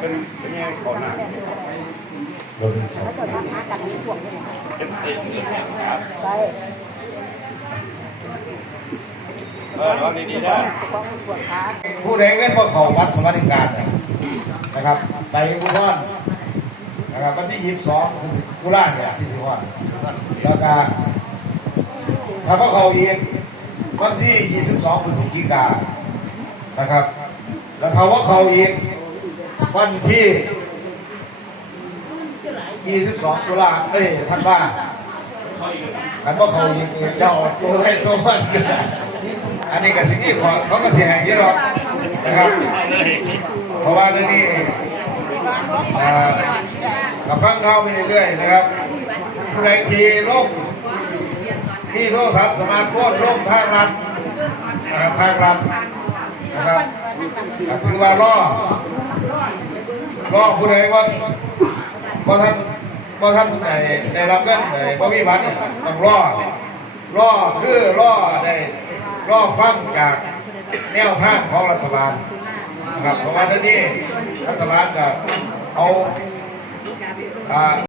เป็นเป็นยังไงก่อนหน้ารถเขาถ้าเกิดว่าหากันในพวกนี้เป็นเอ็นครับไปเออระวังดีๆนะของปวดขาผู้ใดเว้นพวกเขาวัดสวัสดิการนะครับไปบุญทอนนะครับวันที่ยี่สิบสองกุลาเนี่ยที่สิบวันแล้วก็ถ้าพวกเขาอีกวันที่ยี่สิบสองพฤศจิกานะครับ แล้วเขาว่าเขาอีก วันที่ยี่สิบสองตุลาเอ้ยท่านว่าอันว่าเขาอีกเนี่ยเจ้าตัวให้ตัวมันอันนี้ก็สิ่งที่ขอเขาก็เสียหายเยอะหรอกนะครับ เพราะว่าเรื่องนี้อ่าเราฟังเข้าไปเรื่อยๆนะครับผู้ใดขี่ลงที่โทรศัพท์สมาร์ทโฟนลงทางรัฐทางรัฐนะครับถือว่าล่อ ล่อผู้ใดว่าว่าท่านว่าท่านได้ได้รับเงินได้บ่มีบัตรต้องล่อล่อคือล่อได้ล่อฟังจากแนวทางของรัฐบาลนะครับเพราะว่าท่านนี้รัฐบาลก็เอาอ่า